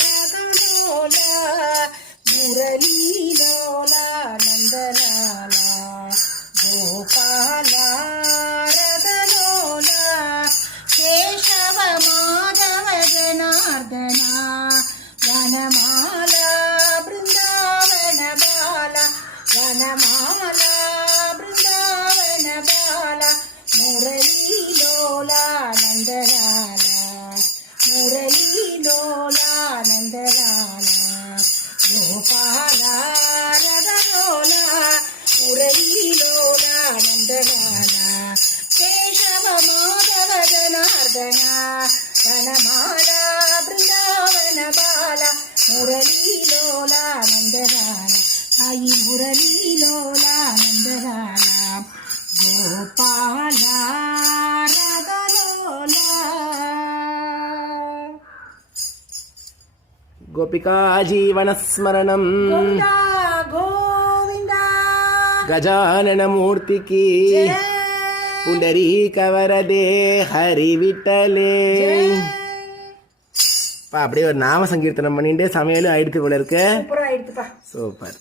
பாலாரதலோலா முரளீலோலா நந்தலாலா கோபாலாரதலோலா கேசவ மாதவ ஜனார்தனா வனமாலா பிருந்தாவன பாலா வனமாலா பிருந்தாவன பாலா முரளீலோலா நந்தலாலா முரளீலோலா நந்தலாலா கோபாலா ரதலோலா முரளீலோலா நந்தலாலா கேசவ மாதவ ஜனார்தனா வனமாலா பிருந்தாவன பாலா முரளீலோலா நந்தலாலா ஆயி முரளீலோலா நந்தலாலா கோபாலா ரதலோலா. गोपिका जीवनस्मरणं गोविंदा गोविंदा गजानन मूर्ति की पुंडरीक वरदे हरि विठले. அப்படியே ஒரு நாம சங்கீர்த்தனம் பண்ணிட்டு சமையலும் ஆயிடுத்து போல இருக்கு. சூப்பரா ஆயிடுத்துப்பா. சூப்பர்.